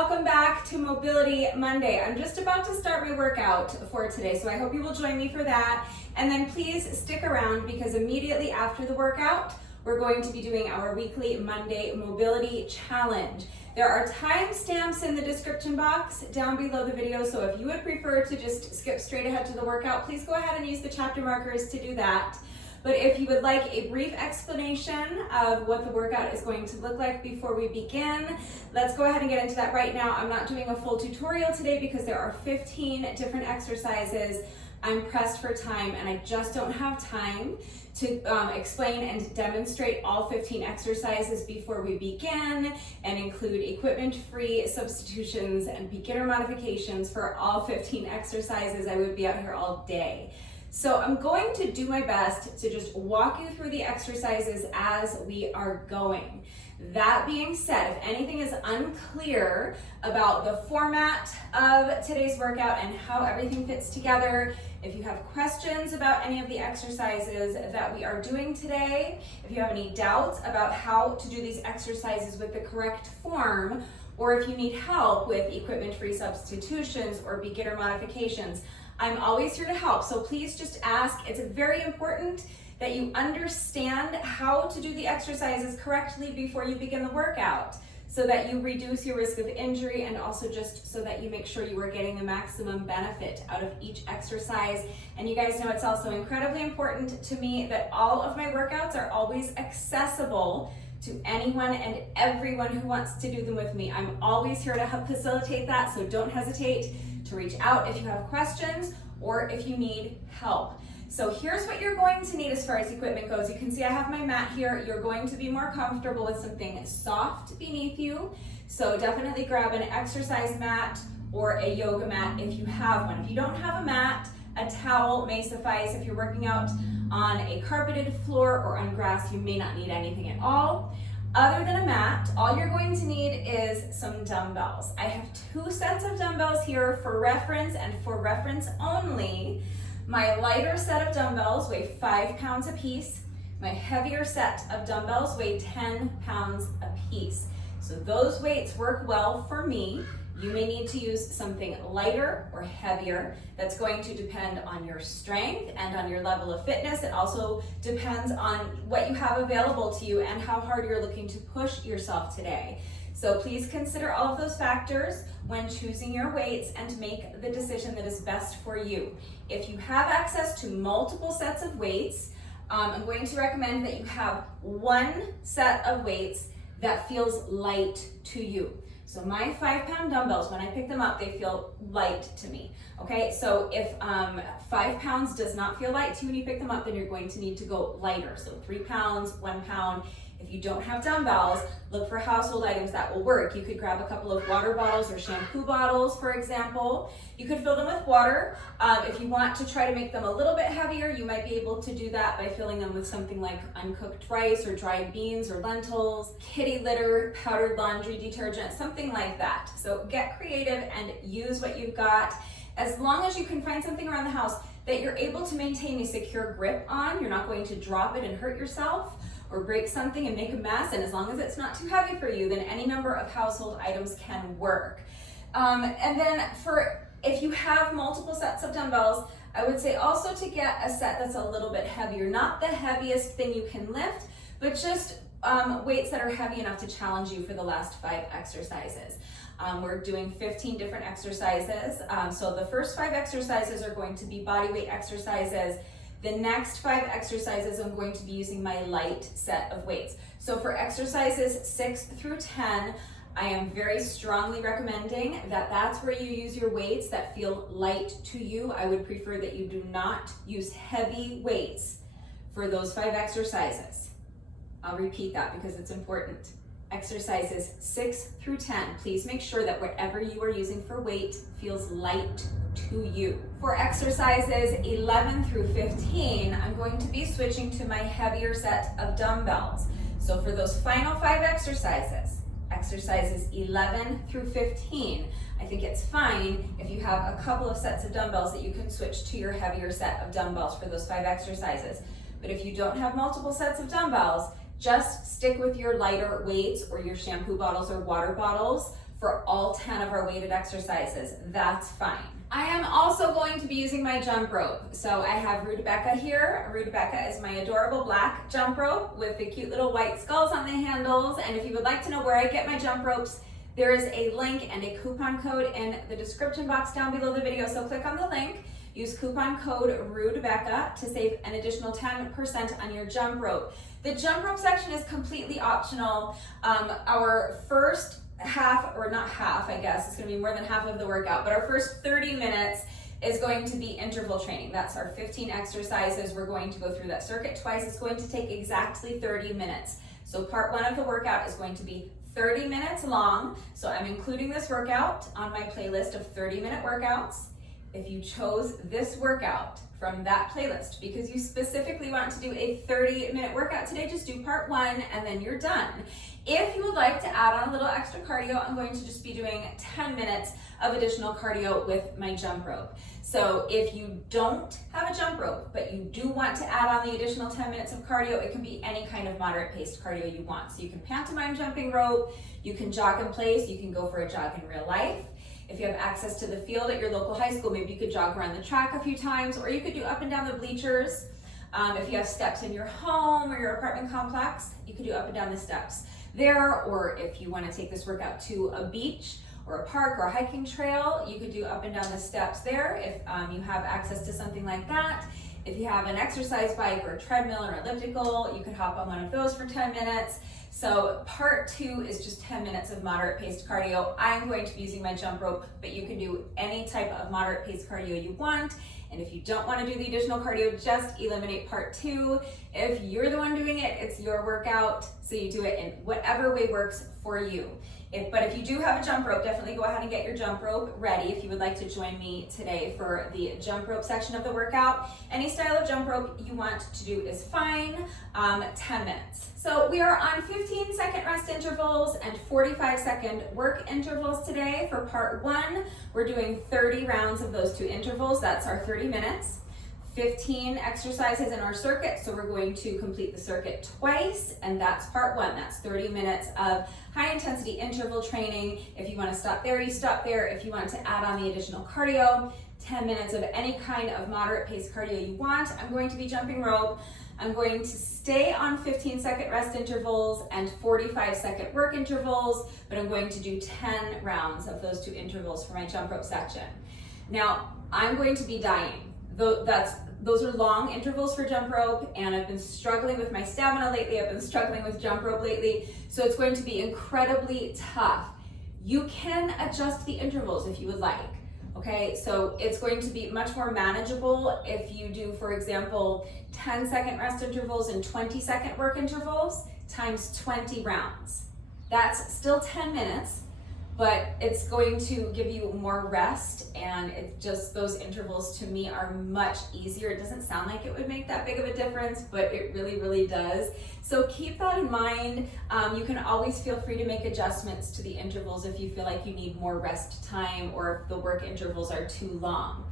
welcome back to Mobility Monday. I'm just about to start my workout for today, so I hope you will join me for that. And then please stick around because immediately after the workout, we're going to be doing our weekly Monday Mobility Challenge. There are timestamps in the description box down below the video, so if you would prefer to just skip straight ahead to the workout, please go ahead and use the chapter markers to do that. But if you would like a brief explanation of what the workout is going to look like before we begin, let's go ahead and get into that right now. I'm not doing a full tutorial today because there are 15 different exercises. I'm pressed for time and I just don't have time to explain and demonstrate all 15 exercises before we begin and include equipment-free substitutions and beginner modifications for all 15 exercises. I would be out here all day. So I'm going to do my best to just walk you through the exercises as we are going. That being said, if anything is unclear about the format of today's workout and how everything fits together, if you have questions about any of the exercises that we are doing today, if you have any doubts about how to do these exercises with the correct form, or if you need help with equipment-free substitutions or beginner modifications, I'm always here to help, so please just ask. It's very important that you understand how to do the exercises correctly before you begin the workout so that you reduce your risk of injury and also just so that you make sure you are getting the maximum benefit out of each exercise. And you guys know it's also incredibly important to me that all of my workouts are always accessible to anyone and everyone who wants to do them with me. I'm always here to help facilitate that, so don't hesitate to reach out if you have questions or if you need help. So here's what you're going to need as far as equipment goes. You can see I have my mat here. You're going to be more comfortable with something soft beneath you. So definitely grab an exercise mat or a yoga mat if you have one. If you don't have a mat, a towel may suffice. If you're working out on a carpeted floor or on grass, you may not need anything at all. Other than a mat, all you're going to need is some dumbbells. I have 2 sets of dumbbells here for reference and for reference only. My lighter set of dumbbells weigh 5 pounds a piece. My heavier set of dumbbells weigh 10 pounds a piece. So those weights work well for me. You may need to use something lighter or heavier. That's going to depend on your strength and on your level of fitness. It also depends on what you have available to you and how hard you're looking to push yourself today. So please consider all of those factors when choosing your weights and make the decision that is best for you. If you have access to multiple sets of weights, I'm going to recommend that you have one set of weights that feels light to you. So my 5-pound dumbbells, when I pick them up, they feel light to me, okay? So if 5 pounds does not feel light to you when you pick them up, then you're going to need to go lighter. So 3 pounds, 1 pound. If you don't have dumbbells, look for household items that will work. You could grab a couple of water bottles or shampoo bottles, for example. You could fill them with water. If you want to try to make them a little bit heavier, you might be able to do that by filling them with something like uncooked rice or dried beans or lentils, kitty litter, powdered laundry detergent, something like that. So get creative and use what you've got. As long as you can find something around the house that you're able to maintain a secure grip on, you're not going to drop it and hurt yourself or break something and make a mess, and as long as it's not too heavy for you, then any number of household items can work. And then if you have multiple sets of dumbbells, I would say also to get a set that's a little bit heavier, not the heaviest thing you can lift, but just weights that are heavy enough to challenge you for the last 5 exercises. We're doing 15 different exercises. So the first 5 exercises are going to be body weight exercises. The next 5 exercises, I'm going to be using my light set of weights. So for exercises 6 through 10, I am very strongly recommending that that's where you use your weights that feel light to you. I would prefer that you do not use heavy weights for those 5 exercises. I'll repeat that because it's important. Exercises 6 through 10, please make sure that whatever you are using for weight feels light to you. For exercises 11 through 15, I'm going to be switching to my heavier set of dumbbells. So for those final 5 exercises, exercises 11 through 15, I think it's fine if you have a couple of sets of dumbbells that you can switch to your heavier set of dumbbells for those 5 exercises. But if you don't have multiple sets of dumbbells, just stick with your lighter weights or your shampoo bottles or water bottles for all 10 of our weighted exercises, that's fine. I am also going to be using my jump rope. So I have Rudebecca here. Rudebecca is my adorable black jump rope with the cute little white skulls on the handles. And if you would like to know where I get my jump ropes, there is a link and a coupon code in the description box down below the video. So click on the link, use coupon code RUDEBECCA to save an additional 10% on your jump rope. The jump rope section is completely optional. Our first half, or not half, I guess, it's gonna be more than half of the workout, but our first 30 minutes is going to be interval training. That's our 15 exercises. We're going to go through that circuit twice. It's going to take exactly 30 minutes. So part one of the workout is going to be 30 minutes long. So I'm including this workout on my playlist of 30-minute workouts. If you chose this workout from that playlist because you specifically want to do a 30-minute workout today, just do part one and then you're done. If you would like to add on a little extra cardio, I'm going to just be doing 10 minutes of additional cardio with my jump rope. So if you don't have a jump rope, but you do want to add on the additional 10 minutes of cardio, it can be any kind of moderate paced cardio you want. So you can pantomime jumping rope, you can jog in place, you can go for a jog in real life. If you have access to the field at your local high school, maybe you could jog around the track a few times, or you could do up and down the bleachers. If you have steps in your home or your apartment complex, you could do up and down the steps there. Or if you want to take this workout to a beach or a park or a hiking trail, you could do up and down the steps there if you have access to something like that. If you have an exercise bike or a treadmill or elliptical, you could hop on one of those for 10 minutes. So part two is just 10 minutes of moderate paced cardio. I'm going to be using my jump rope, but you can do any type of moderate paced cardio you want. And if you don't want to do the additional cardio, just eliminate part two. If you're the one doing it, it's your workout, so you do it in whatever way works for you. But if you do have a jump rope, definitely go ahead and get your jump rope ready if you would like to join me today for the jump rope section of the workout. Any style of jump rope you want to do is fine, 10 minutes. So we are on 15-second rest intervals and 45-second work intervals today. For part one, we're doing 30 rounds of those two intervals. That's our 30 minutes. 15 exercises in our circuit, so we're going to complete the circuit twice, and that's part one. That's 30 minutes of high intensity interval training. If you want to stop there, you stop there. If you want to add on the additional cardio, 10 minutes of any kind of moderate pace cardio you want. I'm going to be jumping rope. I'm going to stay on 15-second rest intervals and 45-second work intervals, but I'm going to do 10 rounds of those two intervals for my jump rope section. Now, I'm going to be dying. Those are long intervals for jump rope, and I've been struggling with my stamina lately. I've been struggling with jump rope lately, so it's going to be incredibly tough. You can adjust the intervals if you would like, okay? So it's going to be much more manageable if you do, for example, 10-second rest intervals and 20-second work intervals times 20 rounds. That's still 10 minutes, but it's going to give you more rest, and it just, those intervals to me are much easier. It doesn't sound like it would make that big of a difference, but it really, really does. So keep that in mind. You can always feel free to make adjustments to the intervals if you feel like you need more rest time or if the work intervals are too long.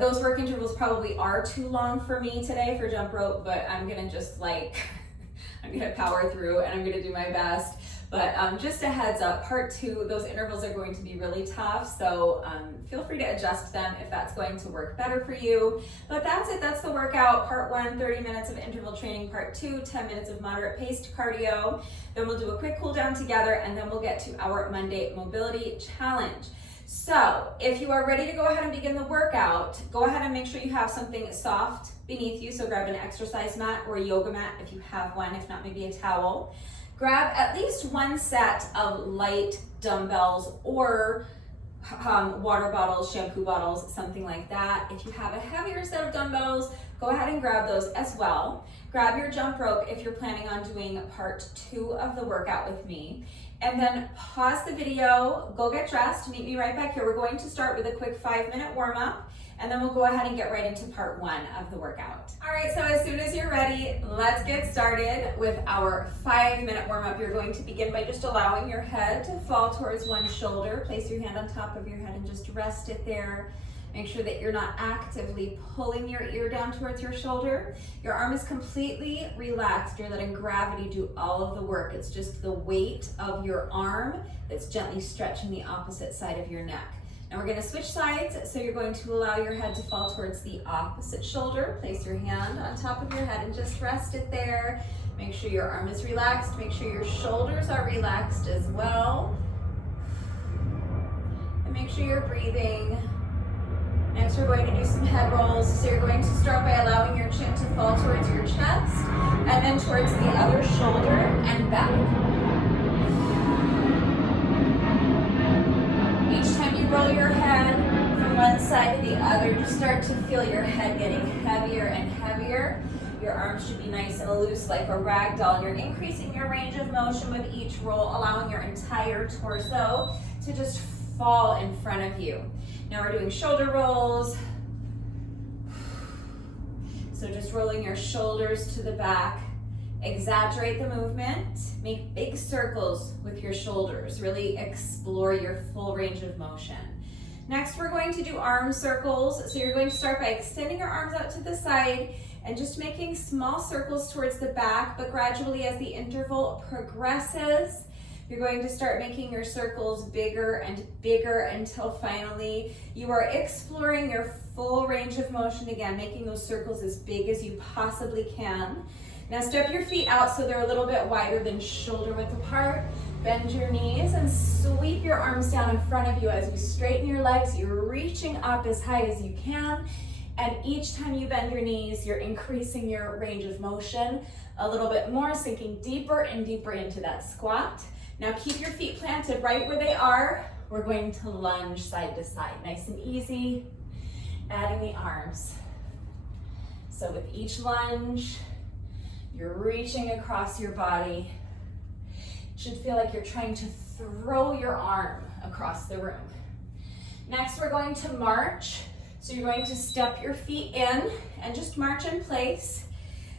Those work intervals probably are too long for me today for jump rope, but I'm gonna just I'm gonna power through and I'm gonna do my best. But just a heads up, part two, those intervals are going to be really tough, so feel free to adjust them if that's going to work better for you. But that's it, that's the workout. Part one, 30 minutes of interval training. Part two, 10 minutes of moderate paced cardio. Then we'll do a quick cool down together, and then we'll get to our Monday mobility challenge. So if you are ready to go ahead and begin the workout, go ahead and make sure you have something soft beneath you. So grab an exercise mat or a yoga mat if you have one, if not maybe a towel. Grab at least one set of light dumbbells or water bottles, shampoo bottles, something like that. If you have a heavier set of dumbbells, go ahead and grab those as well. Grab your jump rope if you're planning on doing part two of the workout with me. And then pause the video, go get dressed, meet me right back here. We're going to start with a quick 5-minute warm up, and then we'll go ahead and get right into part one of the workout. All right, so as soon as you're ready, let's get started with our 5-minute warm up. You're going to begin by just allowing your head to fall towards one shoulder. Place your hand on top of your head and just rest it there. Make sure that you're not actively pulling your ear down towards your shoulder. Your arm is completely relaxed. You're letting gravity do all of the work. It's just the weight of your arm that's gently stretching the opposite side of your neck. Now we're gonna switch sides, so you're going to allow your head to fall towards the opposite shoulder. Place your hand on top of your head and just rest it there. Make sure your arm is relaxed. Make sure your shoulders are relaxed as well. And make sure you're breathing. Next, we're going to do some head rolls. So you're going to start by allowing your chin to fall towards your chest and then towards the other shoulder and back. Each time you roll your head from one side to the other, just start to feel your head getting heavier and heavier. Your arms should be nice and loose like a rag doll, and you're increasing your range of motion with each roll, allowing your entire torso to just fall in front of you. Now we're doing shoulder rolls. So just rolling your shoulders to the back. Exaggerate the movement. Make big circles with your shoulders. Really explore your full range of motion. Next, we're going to do arm circles. So you're going to start by extending your arms out to the side and just making small circles towards the back, but gradually as the interval progresses, you're going to start making your circles bigger and bigger until finally you are exploring your full range of motion again, making those circles as big as you possibly can. Now step your feet out so they're a little bit wider than shoulder width apart. Bend your knees and sweep your arms down in front of you as you straighten your legs. You're reaching up as high as you can. And each time you bend your knees, you're increasing your range of motion a little bit more, sinking deeper and deeper into that squat. Now keep your feet planted right where they are. We're going to lunge side to side, nice and easy, adding the arms. So with each lunge, you're reaching across your body. It should feel like you're trying to throw your arm across the room. Next, we're going to march. So you're going to step your feet in and just march in place,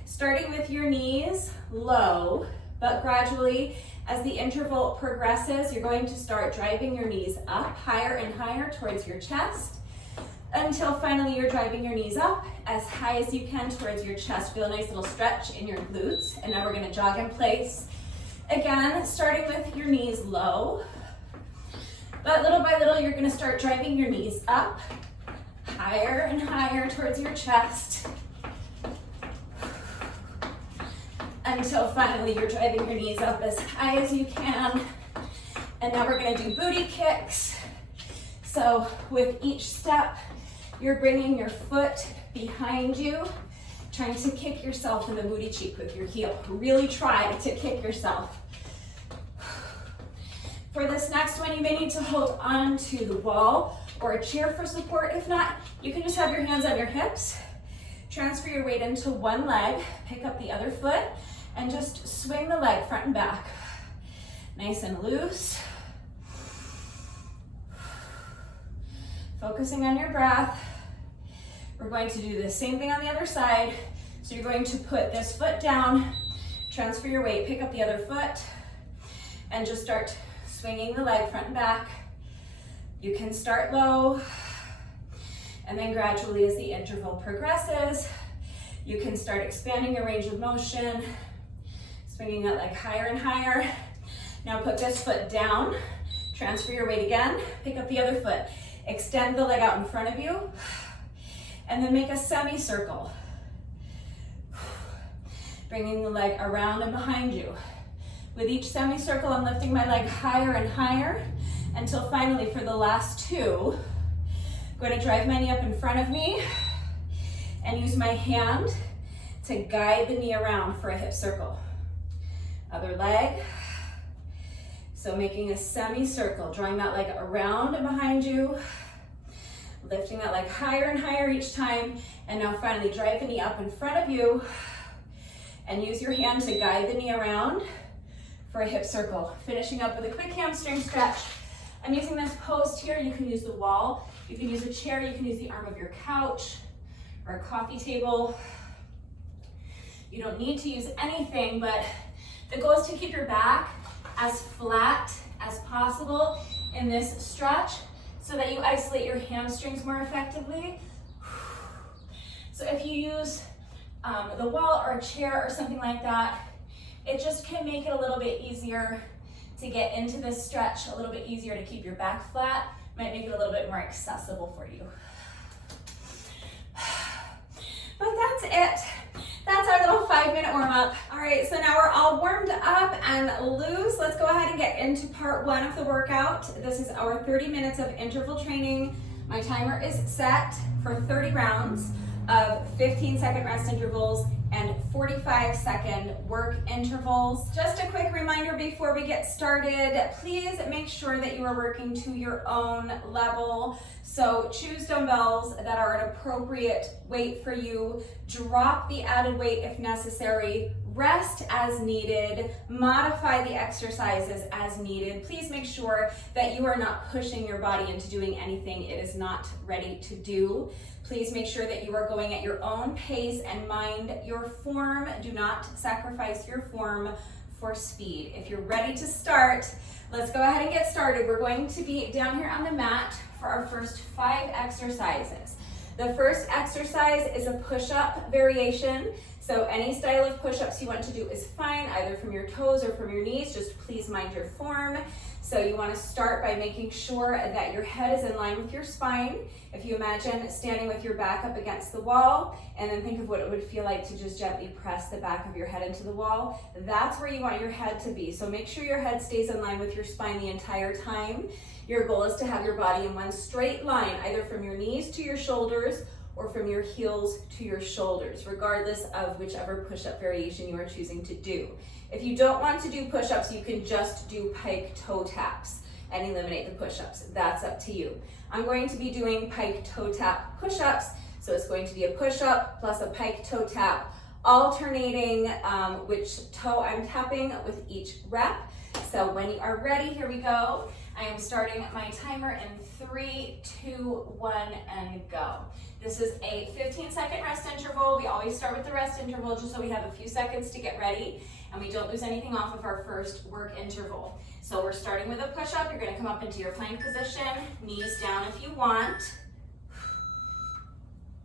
starting with your knees low, but gradually as the interval progresses, you're going to start driving your knees up higher and higher towards your chest until finally you're driving your knees up as high as you can towards your chest. Feel a nice little stretch in your glutes. And now we're going to jog in place. Again, starting with your knees low, but little by little, you're going to start driving your knees up higher and higher towards your chest until finally you're driving your knees up as high as you can. And now we're going to do booty kicks. So with each step, you're bringing your foot behind you, trying to kick yourself in the booty cheek with your heel. Really try to kick yourself. For this next one, you may need to hold on to the wall or a chair for support. If not, you can just have your hands on your hips. Transfer your weight into one leg, pick up the other foot, and just swing the leg front and back. Nice and loose. Focusing on your breath. We're going to do the same thing on the other side. So you're going to put this foot down, transfer your weight, pick up the other foot, and just start swinging the leg front and back. You can start low, and then gradually as the interval progresses, you can start expanding your range of motion, swinging that leg higher and higher. Now put this foot down, transfer your weight again, pick up the other foot, extend the leg out in front of you, and then make a semicircle. Bringing the leg around and behind you. With each semicircle, I'm lifting my leg higher and higher until finally for the last two, I'm going to drive my knee up in front of me and use my hand to guide the knee around for a hip circle. Other leg. So making a semicircle, drawing that leg around and behind you, lifting that leg higher and higher each time, and now finally drive the knee up in front of you and use your hand to guide the knee around for a hip circle. Finishing up with a quick hamstring stretch. I'm using this post here. You can use the wall, you can use a chair, you can use the arm of your couch or a coffee table. You don't need to use anything, but the goal is to keep your back as flat as possible in this stretch so that you isolate your hamstrings more effectively. So if you use the wall or a chair or something like that, it just can make it a little bit easier to get into this stretch, a little bit easier to keep your back flat, might make it a little bit more accessible for you. But that's it. That's our little 5-minute warm up. All right, so now we're all warmed up and loose. Let's go ahead and get into part 1 of the workout. This is our 30 minutes of interval training. My timer is set for 30 rounds of 15-second rest intervals and 45-second work intervals. Just a quick reminder before we get started, please make sure that you are working to your own level. So choose dumbbells that are an appropriate weight for you. Drop the added weight if necessary. Rest as needed. Modify the exercises as needed. Please make sure that you are not pushing your body into doing anything it is not ready to do. Please make sure that you are going at your own pace and mind your form. Do not sacrifice your form for speed. If you're ready to start, let's go ahead and get started. We're going to be down here on the mat for our first 5 exercises. The first exercise is a push-up variation. So any style of push-ups you want to do is fine, either from your toes or from your knees. Just please mind your form. So you want to start by making sure that your head is in line with your spine. If you imagine standing with your back up against the wall, and then think of what it would feel like to just gently press the back of your head into the wall, that's where you want your head to be. So make sure your head stays in line with your spine the entire time. Your goal is to have your body in one straight line, either from your knees to your shoulders or from your heels to your shoulders, regardless of whichever push-up variation you are choosing to do. If you don't want to do push-ups, you can just do pike toe taps and eliminate the push-ups. That's up to you. I'm going to be doing pike toe tap push-ups, so it's going to be a push-up plus a pike toe tap, alternating which toe I'm tapping with each rep. So when you are ready, here we go. I am starting my timer in 3, 2, 1, and go. This is a 15-second rest interval. We always start with the rest interval just so we have a few seconds to get ready and we don't lose anything off of our first work interval. So we're starting with a push-up. You're going to come up into your plank position, knees down if you want.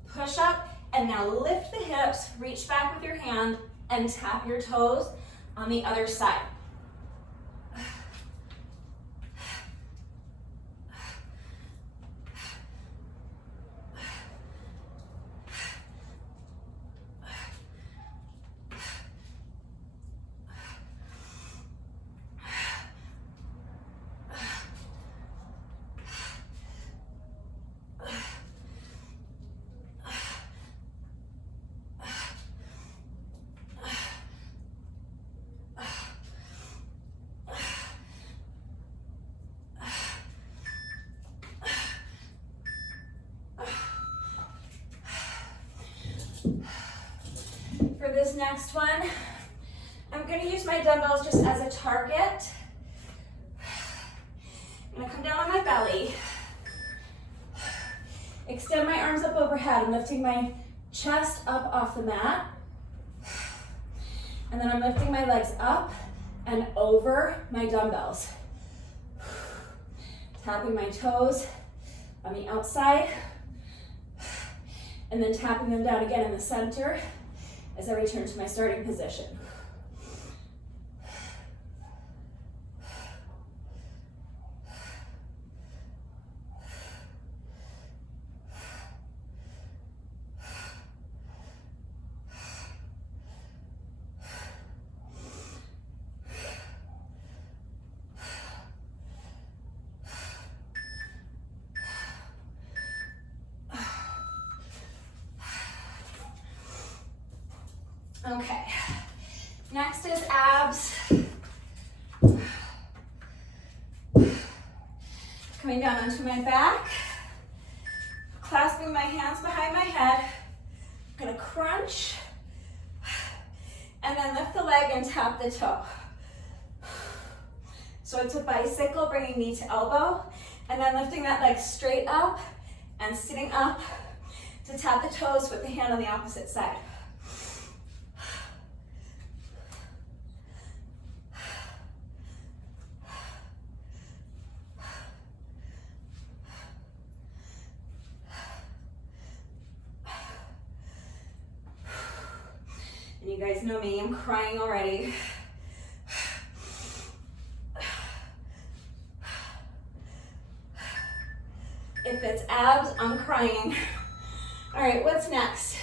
Push up, and now lift the hips, reach back with your hand, and tap your toes on the other side. For this next one, I'm going to use my dumbbells just as a target. I'm going to come down on my belly, extend my arms up overhead. I'm lifting my chest up off the mat, and then I'm lifting my legs up and over my dumbbells. Tapping my toes on the outside, and then tapping them down again in the center as I return to my starting position. Okay, next is abs. Coming down onto my back, clasping my hands behind my head. I'm gonna crunch, and then lift the leg and tap the toe. So it's a bicycle, bringing knee to elbow, and then lifting that leg straight up and sitting up to tap the toes with the hand on the opposite side. You guys know me, I'm crying already. If it's abs, I'm crying. All right, what's next?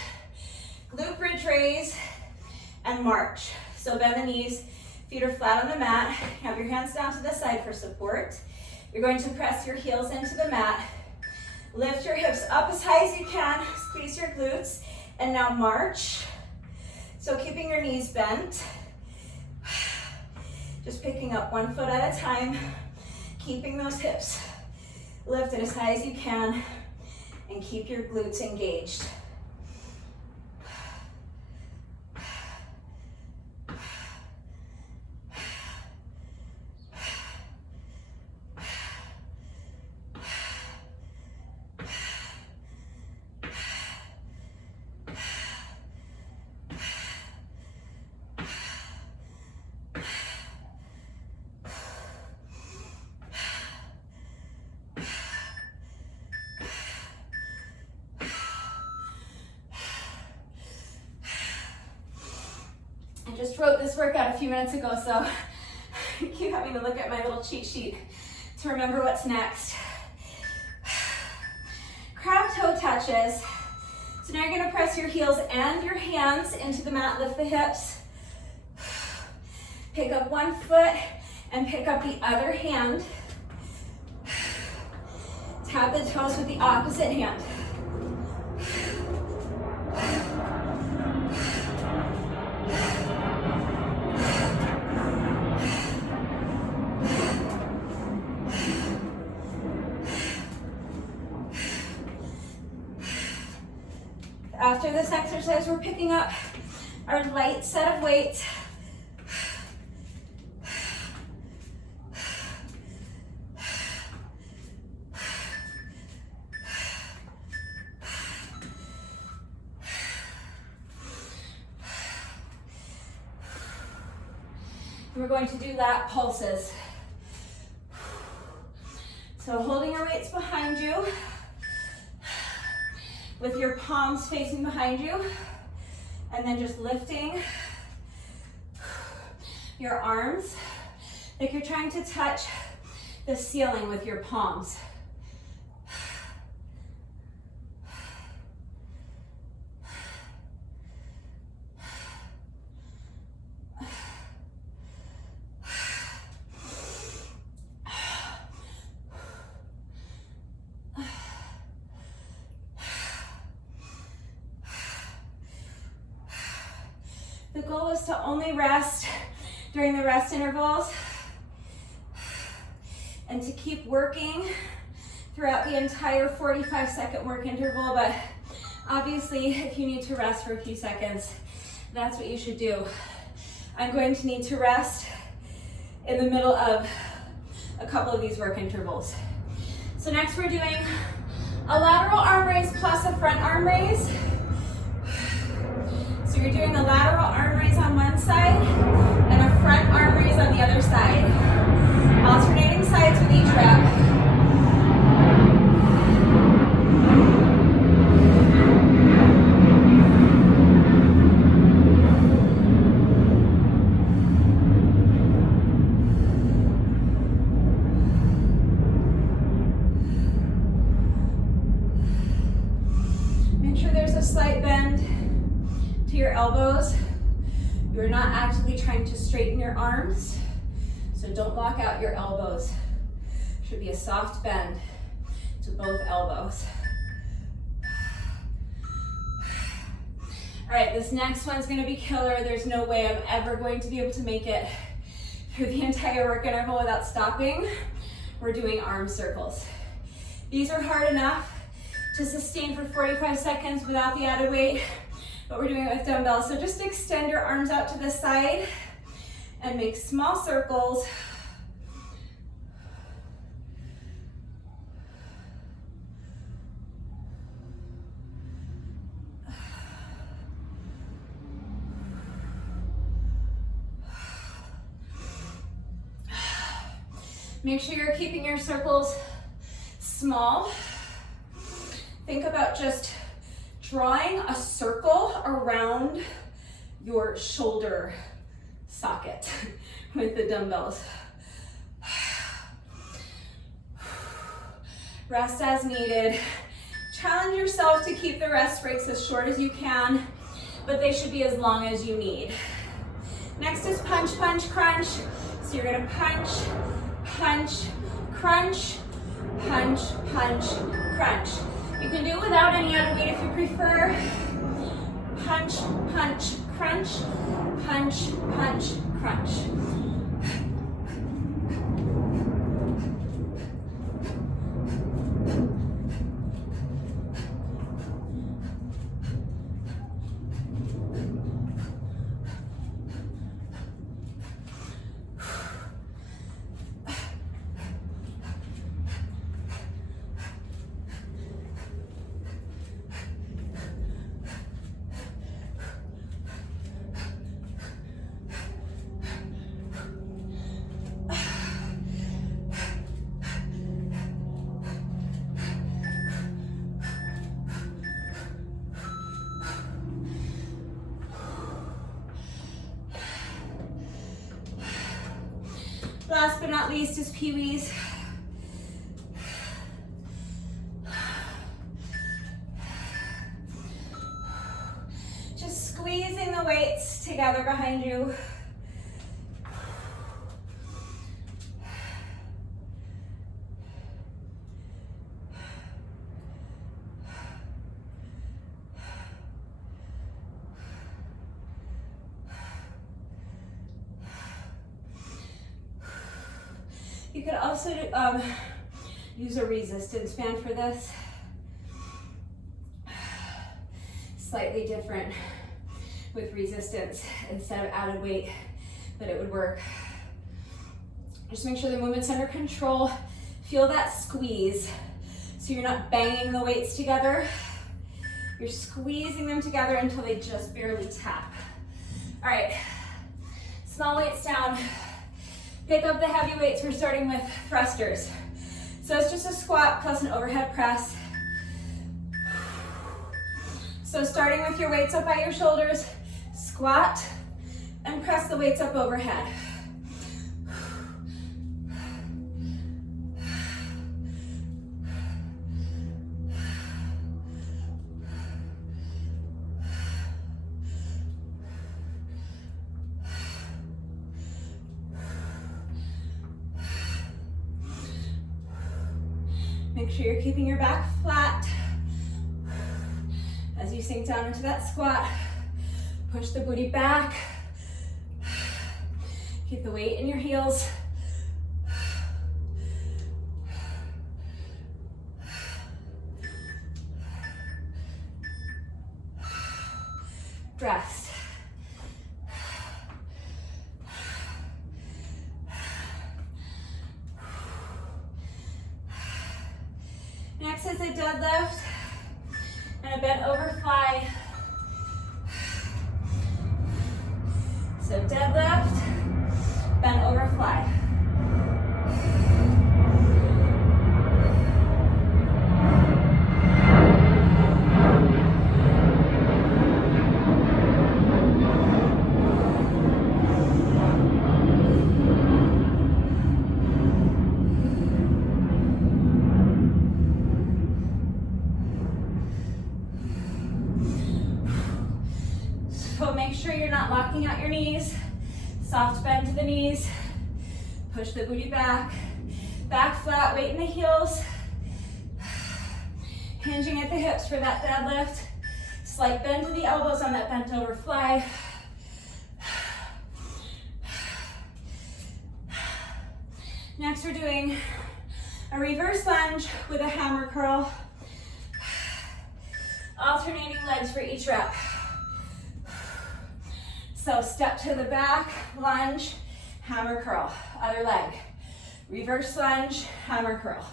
Glute bridge raise and march. So bend the knees, feet are flat on the mat. Have your hands down to the side for support. You're going to press your heels into the mat. Lift your hips up as high as you can, squeeze your glutes, and now march. So keeping your knees bent. Just picking up one foot at a time, keeping those hips lifted as high as you can, and keep your glutes engaged. I just wrote this workout a few minutes ago, so I keep having to look at my little cheat sheet to remember what's next. Crab toe touches. So now you're gonna press your heels and your hands into the mat, lift the hips. Pick up one foot and pick up the other hand. Tap the toes with the opposite hand. After this exercise, we're picking up our light set of weights. We're going to do lat pulses. So holding your weights behind you, with your palms facing behind you, and then just lifting your arms like you're trying to touch the ceiling with your palms. The goal is to only rest during the rest intervals and to keep working throughout the entire 45-second work interval, but obviously if you need to rest for a few seconds, that's what you should do. I'm going to need to rest in the middle of a couple of these work intervals. So next we're doing a lateral arm raise plus a front arm raise. So you're doing a lateral arm raise on one side and a front arm raise on the other side. Alternating sides with each rep. Make sure there's a slight bend to your elbows. You're not actively trying to straighten your arms, so don't lock out your elbows. Should be a soft bend to both elbows. All right, this next one's gonna be killer. There's no way I'm ever going to be able to make it through the entire work interval without stopping. We're doing arm circles. These are hard enough to sustain for 45 seconds without the added weight, but we're doing it with dumbbells. So just extend your arms out to the side and make small circles. Make sure you're keeping your circles small. Think about just drawing a circle around your shoulder socket with the dumbbells. Rest as needed. Challenge yourself to keep the rest breaks as short as you can, but they should be as long as you need. Next is punch, punch, crunch. So you're gonna punch, punch, crunch, punch, punch, crunch. You can do it without any added weight if you prefer. Punch, punch, crunch, punch, punch, crunch. Last but not least is pee-wees. Just squeezing the weights together behind you. You could also use a resistance band for this. Slightly different with resistance instead of added weight, but it would work. Just make sure the movement's under control. Feel that squeeze. So you're not banging the weights together. You're squeezing them together until they just barely tap. All right, small weights down. Pick up the heavy weights. We're starting with thrusters. So it's just a squat plus an overhead press. So starting with your weights up by your shoulders, squat and press the weights up overhead. Make sure you're keeping your back flat as you sink down into that squat. Push the booty back. Keep the weight in your heels. Rest. Next is a deadlift and a bent over fly. So deadlift, bent over fly. Make sure you're not locking out your knees. Soft bend to the knees. Push the booty back. Back flat, weight in the heels. Hinging at the hips for that deadlift. Slight bend to the elbows on that bent over fly. Next we're doing a reverse lunge with a hammer curl. Alternating legs for each rep. So step to the back, lunge, hammer curl. Other leg. Reverse lunge, hammer curl.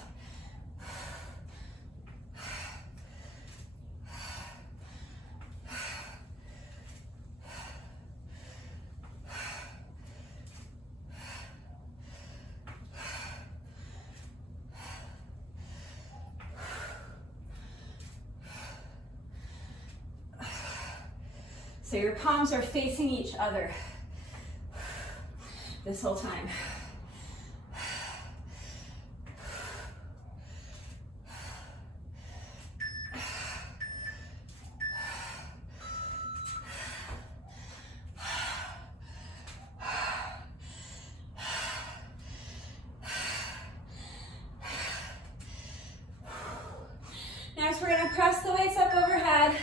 So your palms are facing each other this whole time. Next, we're going to press the weights up overhead.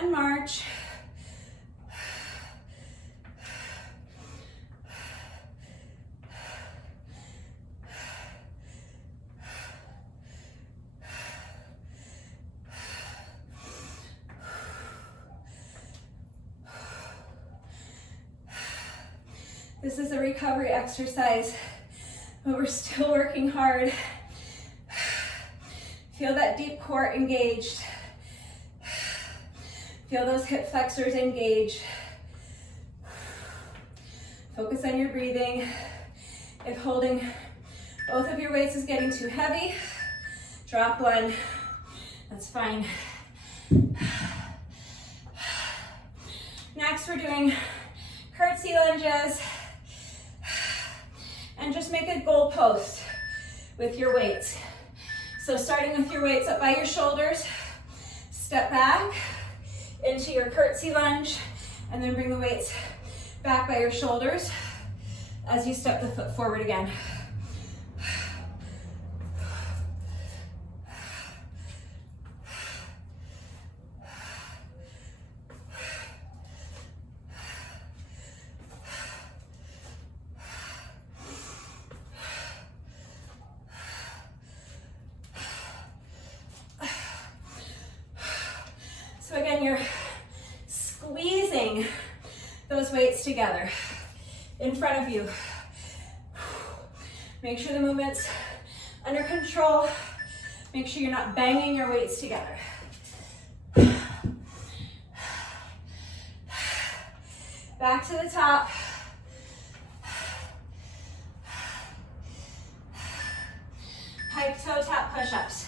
And march. This is a recovery exercise, but we're still working hard. Feel that deep core engaged. Feel those hip flexors engaged. Focus on your breathing. If holding both of your weights is getting too heavy, drop one. That's fine. Next, we're doing curtsy lunges. And just make a goal post with your weights. So starting with your weights up by your shoulders, step back into your curtsy lunge, and then bring the weights back by your shoulders as you step the foot forward again. So again, you're squeezing those weights together in front of you. Make sure the movement's under control. Make sure you're not banging your weights together. Back to the top. Pike toe tap push-ups.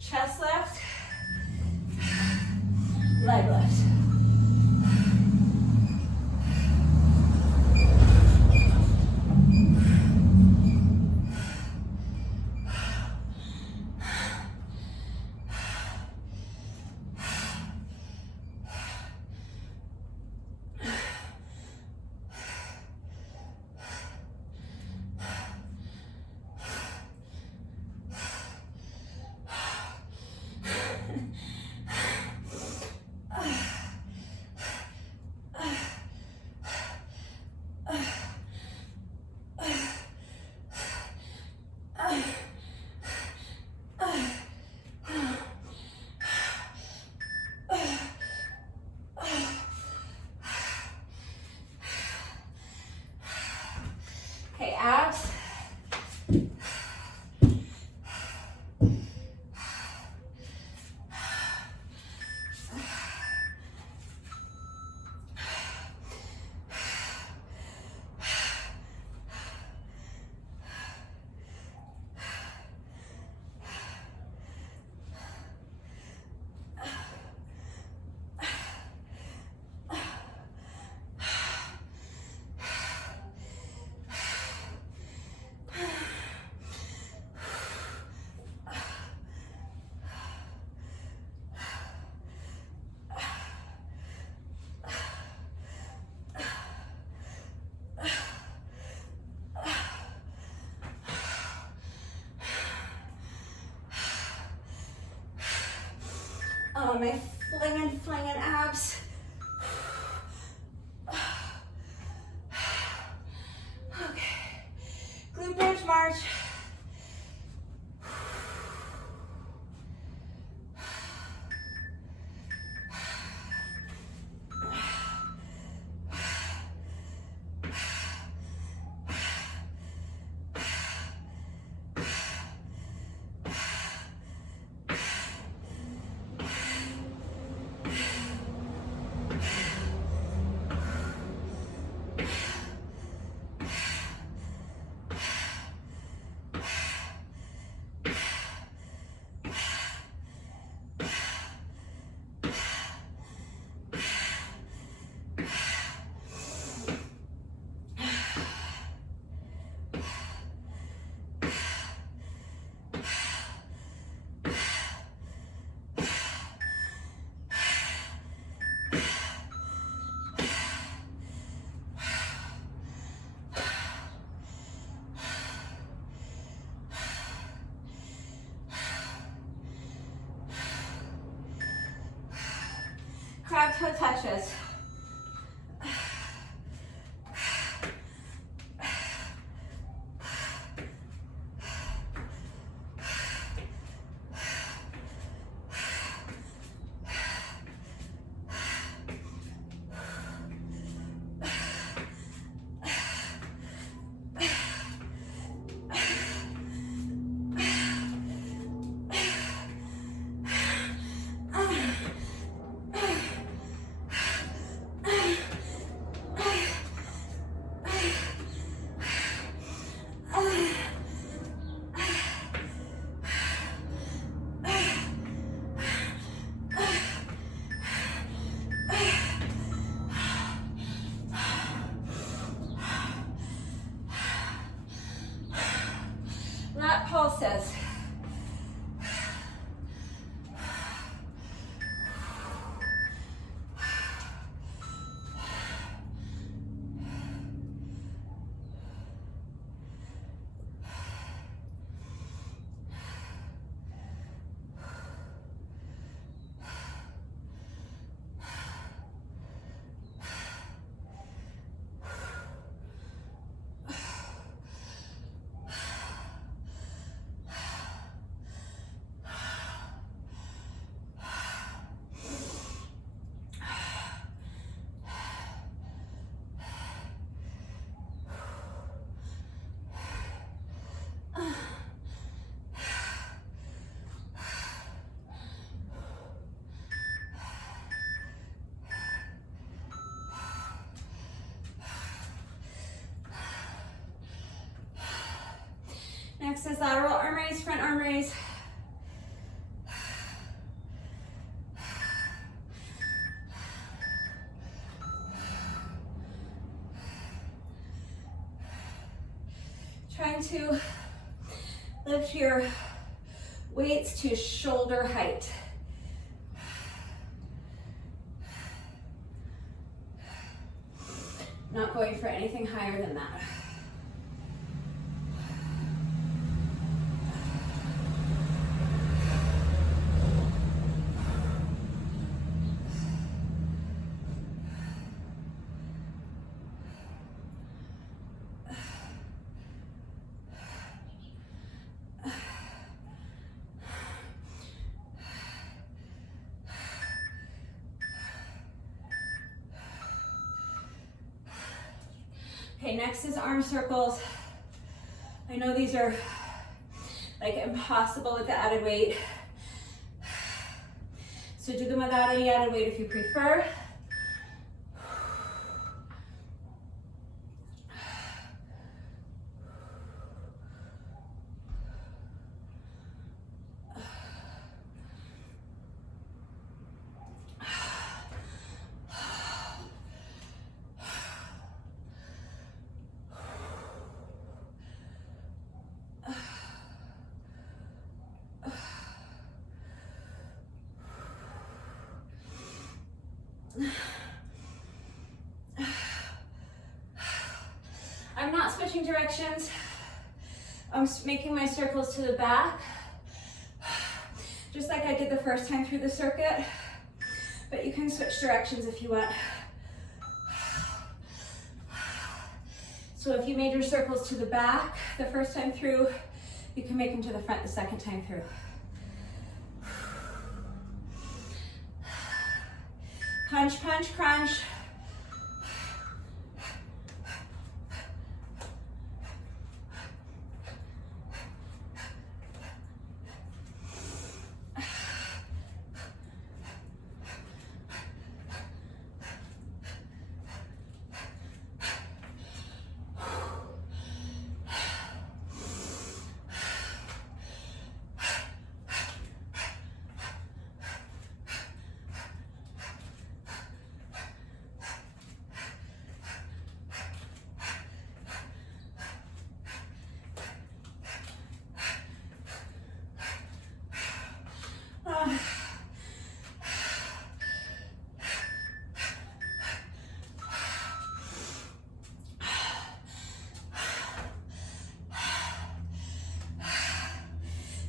Chest lift, leg lift. Oh, my flinging abs. Okay. Glute bridge march. Crab toe touches. Lat pulses. Next is lateral arm raise, front arm raise. Trying to lift your weights to shoulder height. Not going for anything higher than that. Okay, next is arm circles. I know these are like impossible with the added weight. So do them without any added weight if you prefer. I'm not switching directions. I'm making my circles to the back. just like I did the first time through the circuit, but you can switch directions if you want. So if you made your circles to the back the first time through, you can make them to the front the second time through. Punch, punch, crunch.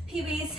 Pee-wees.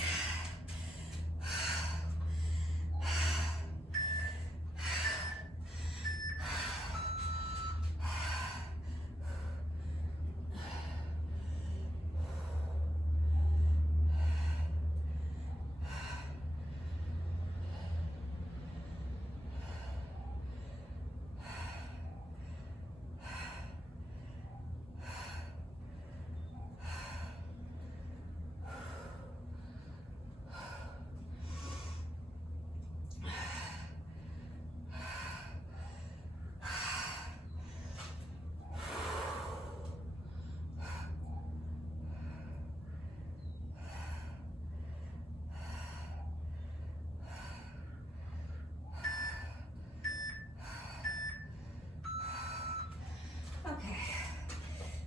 Okay,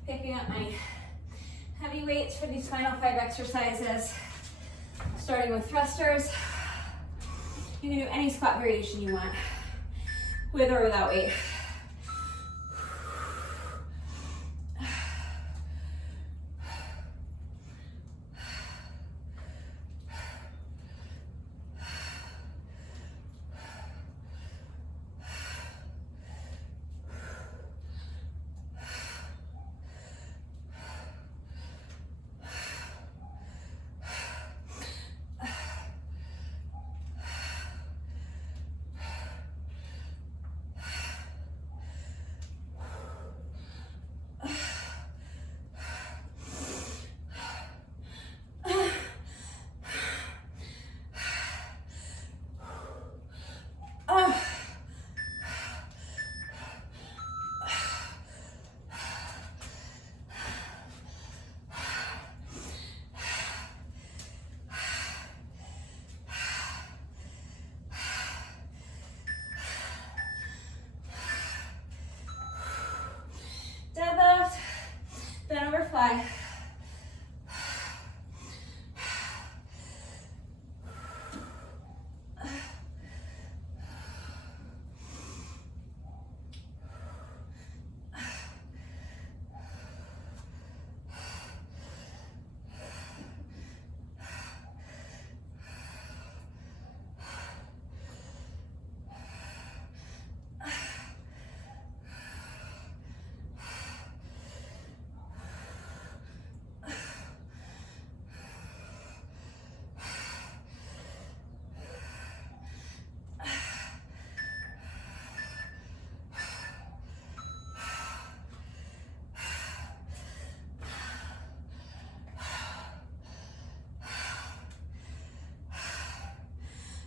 picking up my heavy weights for these final 5 exercises, starting with thrusters. You can do any squat variation you want, with or without weight. Deadlift, bend over fly.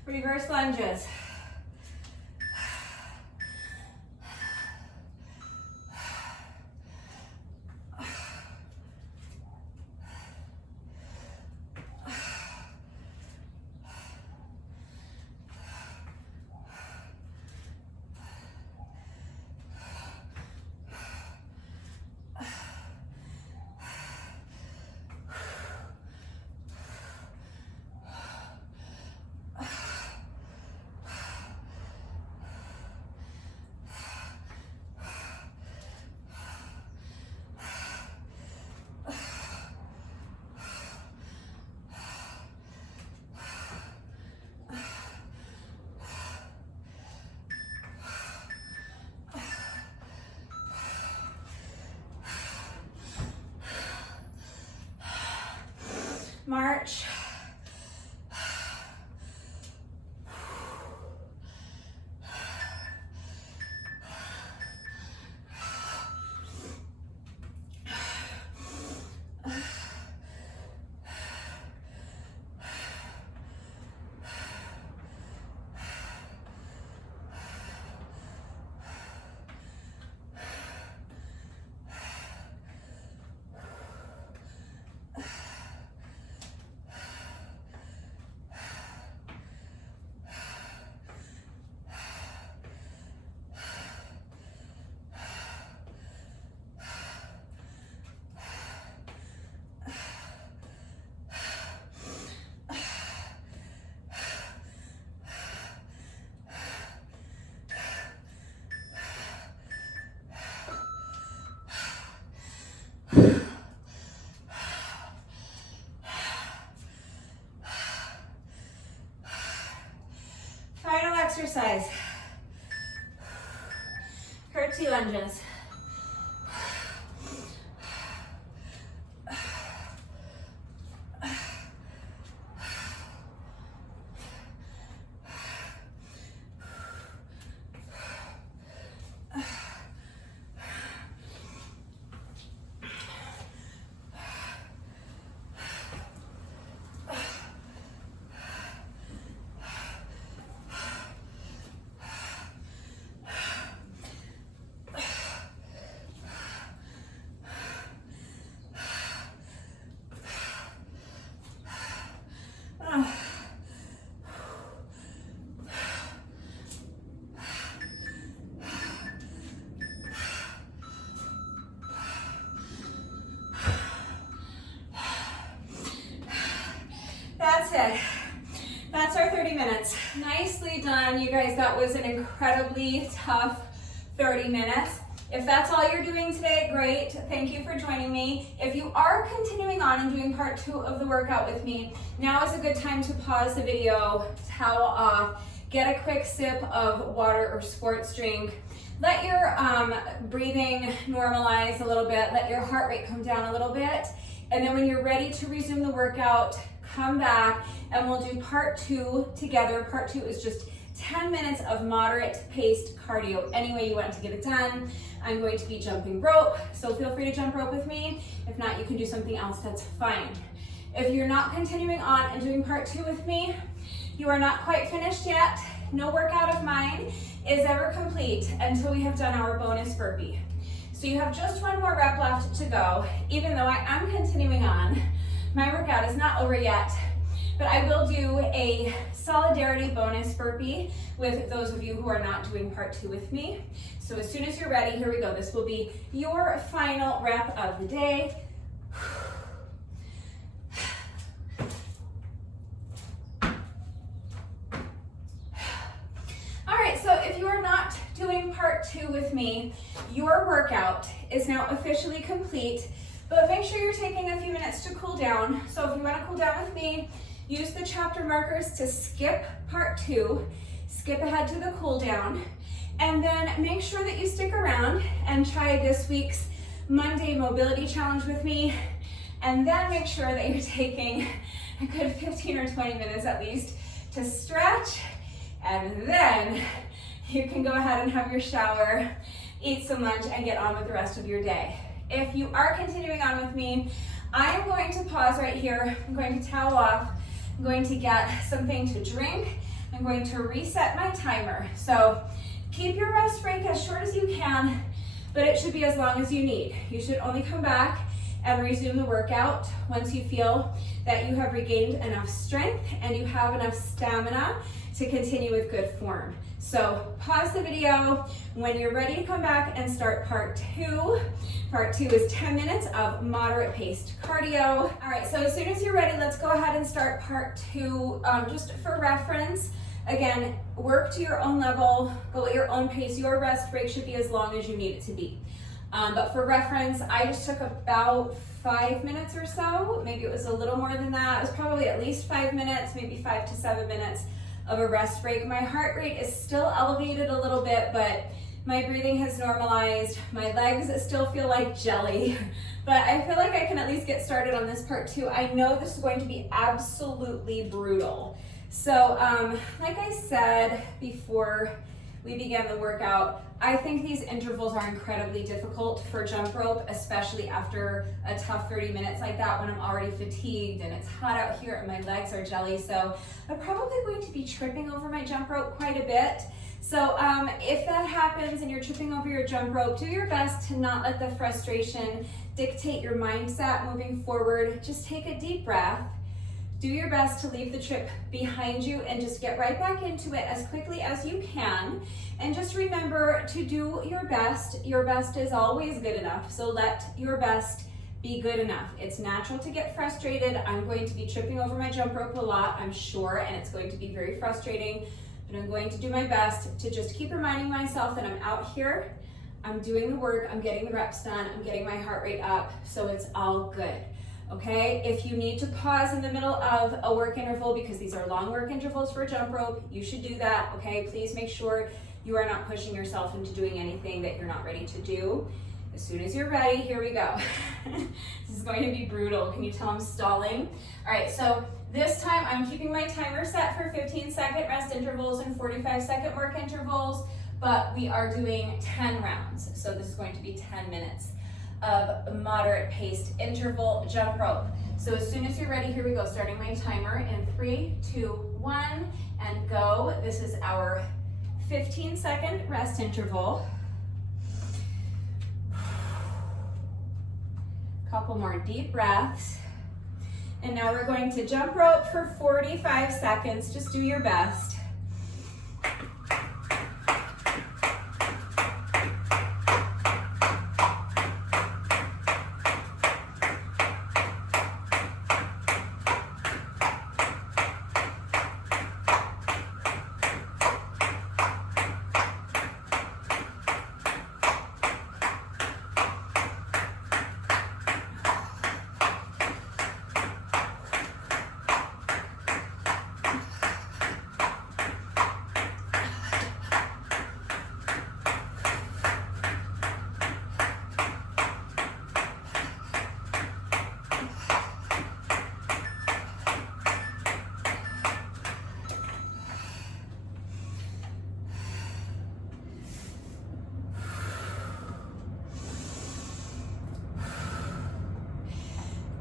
Reverse lunges. march. Final exercise. Curtsy lunges. That's it. That's our 30 minutes. Nicely done, you guys. That was an incredibly tough 30 minutes. If that's all you're doing today, great. Thank you for joining me. If you are continuing on and doing part 2 of the workout with me, now is a good time to pause the video, towel off, get a quick sip of water or sports drink. Let your breathing normalize a little bit. Let your heart rate come down a little bit. And then when you're ready to resume the workout, come back and we'll do part 2 together. Part 2 is just 10 minutes of moderate paced cardio. Any way you want to get it done. I'm going to be jumping rope, so feel free to jump rope with me. If not, you can do something else, that's fine. If you're not continuing on and doing part 2 with me, you are not quite finished yet. No workout of mine is ever complete until we have done our bonus burpee. So you have just one more rep left to go. Even though I am continuing on, my workout is not over yet, but I will do a solidarity bonus burpee with those of you who are not doing part 2 with me. So as soon as you're ready, here we go. This will be your final rep of the day. All right, so if you are not doing part 2 with me, your workout is now officially complete, but make sure you're taking a few minutes to cool down. So if you want to cool down with me, use the chapter markers to skip part 2, skip ahead to the cool down, and then make sure that you stick around and try this week's Monday mobility challenge with me, and then make sure that you're taking a good 15 or 20 minutes at least to stretch, and then you can go ahead and have your shower, eat some lunch, and get on with the rest of your day. If you are continuing on with me, I am going to pause right here. I'm going to towel off. I'm going to get something to drink. I'm going to reset my timer. So keep your rest break as short as you can, but it should be as long as you need. You should only come back and resume the workout once you feel that you have regained enough strength and you have enough stamina to continue with good form. So pause the video when you're ready to come back and start part 2. Part 2 is 10 minutes of moderate paced cardio. All right, so as soon as you're ready, let's go ahead and start part 2. Just for reference, again, work to your own level, go at your own pace. Your rest break should be as long as you need it to be. But for reference, I just took about 5 minutes or so. Maybe it was a little more than that. It was probably at least 5 minutes, maybe 5 to 7 minutes of a rest break. My heart rate is still elevated a little bit, but My breathing has normalized. My legs still feel like jelly, but I feel like I can at least get started on this part too. I know this is going to be absolutely brutal. So like I said before we began the workout, I think these intervals are incredibly difficult for jump rope, especially after a tough 30 minutes like that when I'm already fatigued and it's hot out here and my legs are jelly. So I'm probably going to be tripping over my jump rope quite a bit. So if that happens and you're tripping over your jump rope, do your best to not let the frustration dictate your mindset moving forward. Just take a deep breath. Do your best to leave the trip behind you and just get right back into it as quickly as you can. And just remember to do your best. Your best is always good enough, so let your best be good enough. It's natural to get frustrated. I'm going to be tripping over my jump rope a lot, I'm sure, and it's going to be very frustrating, but I'm going to do my best to just keep reminding myself that I'm out here, I'm doing the work, I'm getting the reps done, I'm getting my heart rate up, so it's all good. Okay, if you need to pause in the middle of a work interval because these are long work intervals for jump rope, you should do that, okay? Please make sure you are not pushing yourself into doing anything that you're not ready to do. As soon as you're ready, here we go. This is going to be brutal. Can you tell I'm stalling? All right, so this time I'm keeping my timer set for 15-second rest intervals and 45-second work intervals, but we are doing 10 rounds. So this is going to be 10 minutes of moderate paced interval jump rope. So as soon as you're ready, here we go, starting my timer in 3, 2, 1, and go. This is our 15-second rest interval. Couple more deep breaths. And now we're going to jump rope for 45 seconds. Just do your best.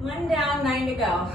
One down, 9 to go.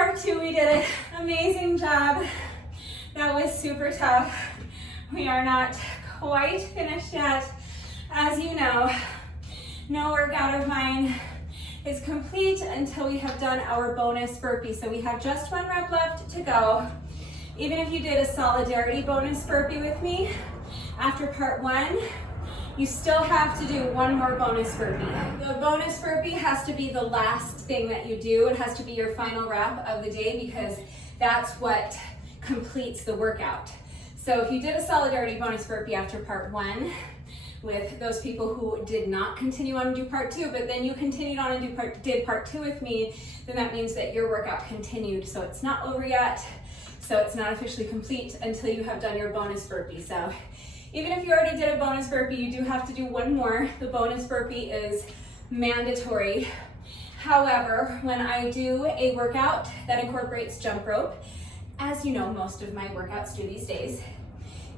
part 2, we did an amazing job. That was super tough. We are not quite finished yet. As you know, no workout of mine is complete until we have done our bonus burpee. So we have just 1 rep left to go. Even if you did a solidarity bonus burpee with me, after part 1, you still have to do 1 more bonus burpee. The bonus burpee has to be the last thing that you do. It has to be your final rep of the day because that's what completes the workout. So if you did a solidarity bonus burpee after part 1, with those people who did not continue on and do part 2, but then you continued on and did part 2 with me, then that means that your workout continued. So it's not over yet. So it's not officially complete until you have done your bonus burpee. So even if you already did a bonus burpee, you do have to do 1 more. The bonus burpee is mandatory. However, when I do a workout that incorporates jump rope, as you know, most of my workouts do these days,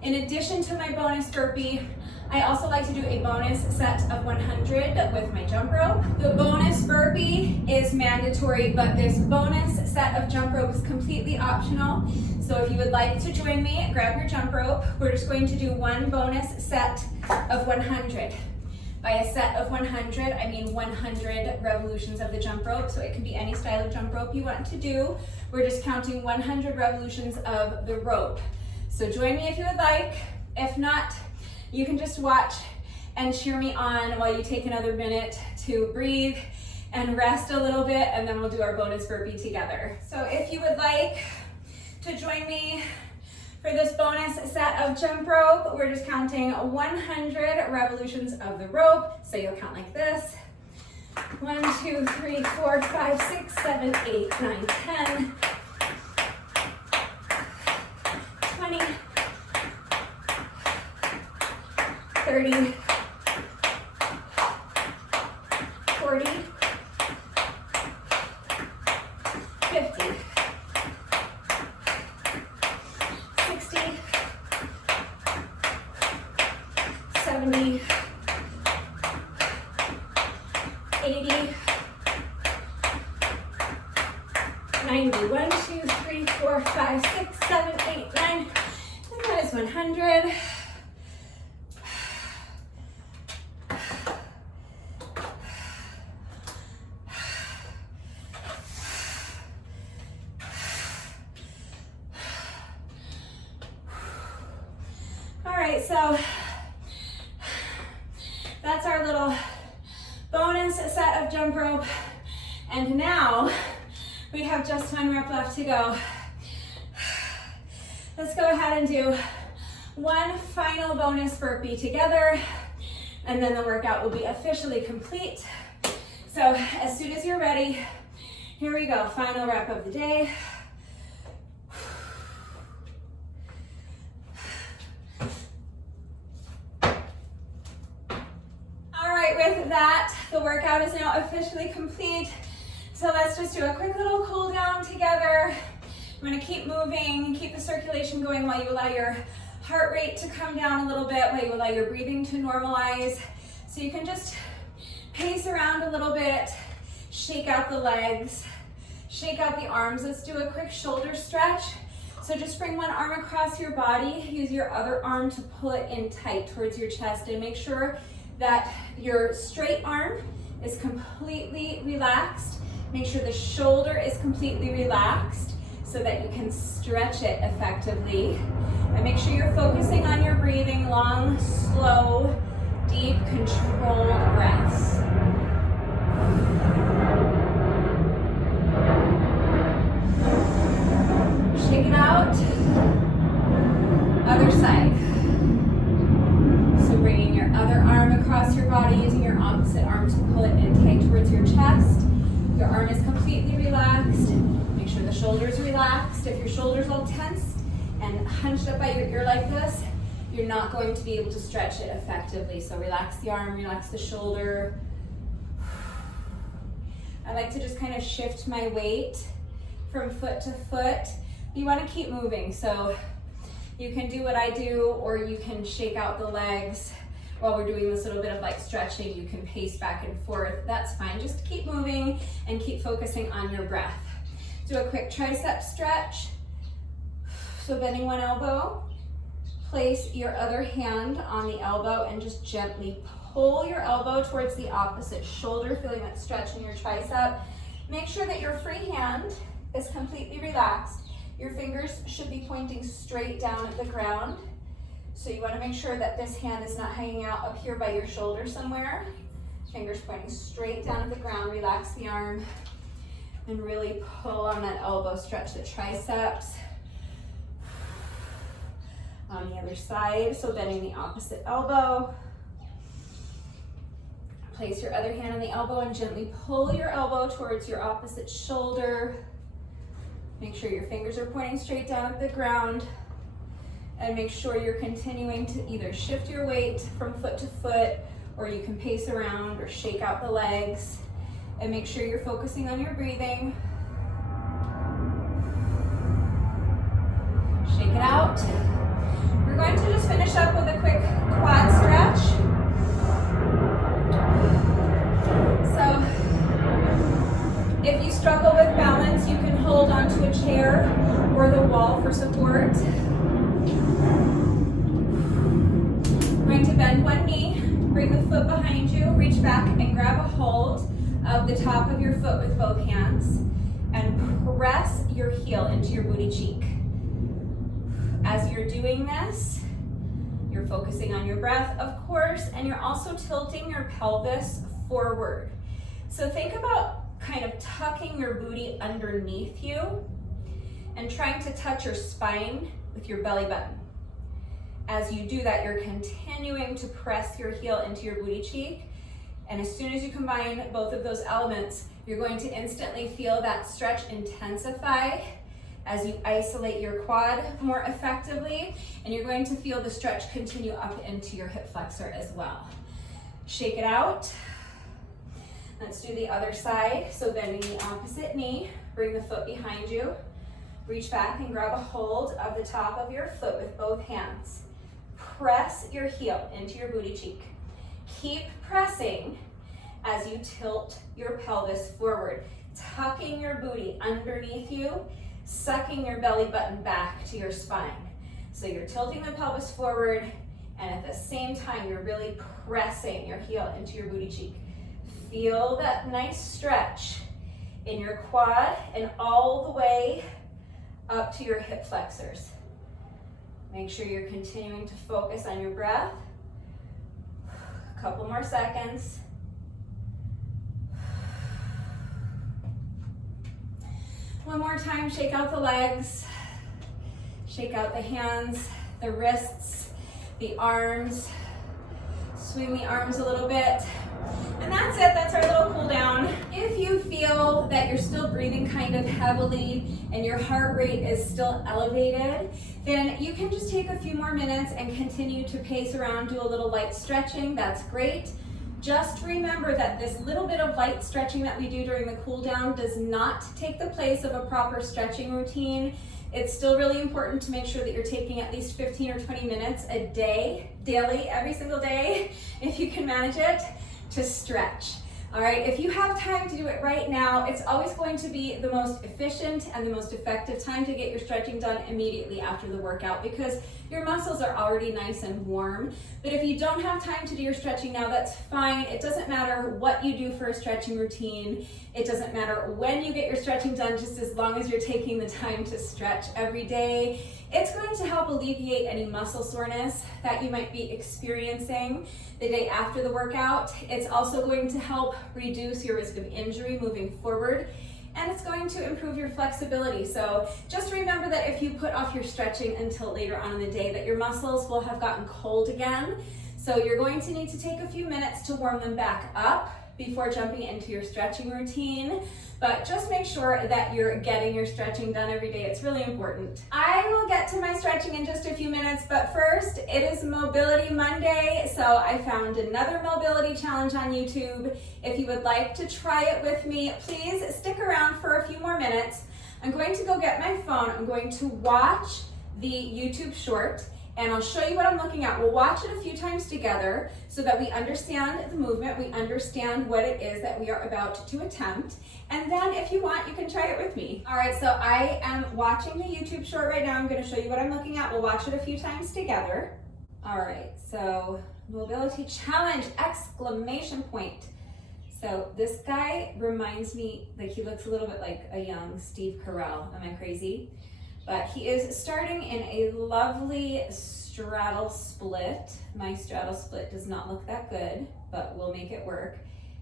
in addition to my bonus burpee, I also like to do a bonus set of 100 with my jump rope. The bonus burpee is mandatory, but this bonus set of jump rope is completely optional. So if you would like to join me, grab your jump rope. We're just going to do 1 bonus set of 100. By a set of 100, I mean 100 revolutions of the jump rope. So it can be any style of jump rope you want to do. We're just counting 100 revolutions of the rope. So join me if you would like. If not, you can just watch and cheer me on while you take another minute to breathe and rest a little bit, and then we'll do our bonus burpee together. So if you would like to join me for this bonus set of jump rope, we're just counting 100 revolutions of the rope. So you'll count like this. 1, 2, 3, 4, 5, 6, 7, 8, 9, 10, 20, 30, 40, 50, 60, 70, 80, 90, 1, 2, 3, 4, 5, 6, 7, 8, 9, and that is 100. So that's our little bonus set of jump rope. And now we have just 1 rep left to go. Let's go ahead and do 1 final bonus burpee together, and then the workout will be officially complete. So as soon as you're ready, here we go. Final rep of the day. With that, the workout is now officially complete. So let's just do a quick little cool down together. I'm gonna keep moving, keep the circulation going while you allow your heart rate to come down a little bit, while you allow your breathing to normalize. So you can just pace around a little bit, shake out the legs, shake out the arms. Let's do a quick shoulder stretch. So just bring 1 arm across your body, use your other arm to pull it in tight towards your chest, and make sure that your straight arm is completely relaxed. Make sure the shoulder is completely relaxed so that you can stretch it effectively. And make sure you're focusing on your breathing, long, slow, deep, controlled breaths. Shake it out. Other side. So bringing your other arm across your body, using your opposite arm to pull it in tight towards your chest. Your arm is completely relaxed. Make sure the shoulder's relaxed. If your shoulder's all tense and hunched up by your ear like this, you're not going to be able to stretch it effectively. So relax the arm, relax the shoulder. I like to just kind of shift my weight from foot to foot. You want to keep moving, so you can do what I do, or you can shake out the legs while we're doing this little bit of like stretching. You can pace back and forth. That's fine. Just keep moving and keep focusing on your breath. do a quick tricep stretch. So bending one elbow, place your other hand on the elbow and just gently pull your elbow towards the opposite shoulder, feeling that stretch in your tricep. Make sure that your free hand is completely relaxed. Your fingers should be pointing straight down at the ground. So you want to make sure that this hand is not hanging out up here by your shoulder somewhere. Fingers pointing straight down at the ground. Relax the arm and really pull on that elbow. Stretch the triceps. On the other side, so bending the opposite elbow. Place your other hand on the elbow and gently pull your elbow towards your opposite shoulder. Make sure your fingers are pointing straight down at the ground. And make sure you're continuing to either shift your weight from foot to foot, or you can pace around or shake out the legs. And make sure you're focusing on your breathing. Shake it out. We're going to just finish up with a quick quad stretch. So, if you struggle with balance, you can hold onto a chair or the wall for support. We're going to bend one knee, bring the foot behind you, reach back and grab a hold of the top of your foot with both hands and press your heel into your booty cheek. As you're doing this, you're focusing on your breath, of course, and you're also tilting your pelvis forward. So think about kind of tucking your booty underneath you and trying to touch your spine with your belly button. As you do that, you're continuing to press your heel into your booty cheek. And as soon as you combine both of those elements, you're going to instantly feel that stretch intensify as you isolate your quad more effectively, and you're going to feel the stretch continue up into your hip flexor as well. Shake it out. Let's do the other side. So bending the opposite knee, bring the foot behind you, reach back and grab a hold of the top of your foot with both hands. Press your heel into your booty cheek. Keep pressing as you tilt your pelvis forward, tucking your booty underneath you, sucking your belly button back to your spine. So you're tilting the pelvis forward, and at the same time, you're really pressing your heel into your booty cheek. Feel that nice stretch in your quad and all the way up to your hip flexors. Make sure you're continuing to focus on your breath. A couple more seconds. One more time, shake out the legs, shake out the hands, the wrists, the arms, swing the arms a little bit. And that's it, that's our little cool down. If you feel that you're still breathing kind of heavily and your heart rate is still elevated, then you can just take a few more minutes and continue to pace around, do a little light stretching, that's great. Just remember that this little bit of light stretching that we do during the cool down does not take the place of a proper stretching routine. It's still really important to make sure that you're taking at least 15 or 20 minutes a day, daily, every single day, if you can manage it, to stretch. All right, if you have time to do it right now, it's always going to be the most efficient and the most effective time to get your stretching done immediately after the workout, because your muscles are already nice and warm. But if you don't have time to do your stretching now, that's fine. It doesn't matter what you do for a stretching routine. It doesn't matter when you get your stretching done, just as long as you're taking the time to stretch every day. It's going to help alleviate any muscle soreness that you might be experiencing the day after the workout. It's also going to help reduce your risk of injury moving forward, and it's going to improve your flexibility. So just remember that if you put off your stretching until later on in the day, that your muscles will have gotten cold again. So you're going to need to take a few minutes to warm them back up before jumping into your stretching routine. But just make sure that you're getting your stretching done every day. It's really important. I will get to my stretching in just a few minutes, but first, it is Mobility Monday, so I found another mobility challenge on YouTube. If you would like to try it with me, please stick around for a few more minutes. I'm going to go get my phone. I'm going to watch the YouTube short, and I'll show you what I'm looking at. We'll watch it a few times together so that we understand the movement, we understand what it is that we are about to attempt, and then if you want, you can try it with me. All right, so I am watching the YouTube short right now. I'm gonna show you what I'm looking at. We'll watch it a few times together. All right, so mobility challenge, exclamation point. So this guy reminds me, like he looks a little bit like a young Steve Carell. Am I crazy? But he is starting in a lovely straddle split. My straddle split does not look that good, but we'll make it work.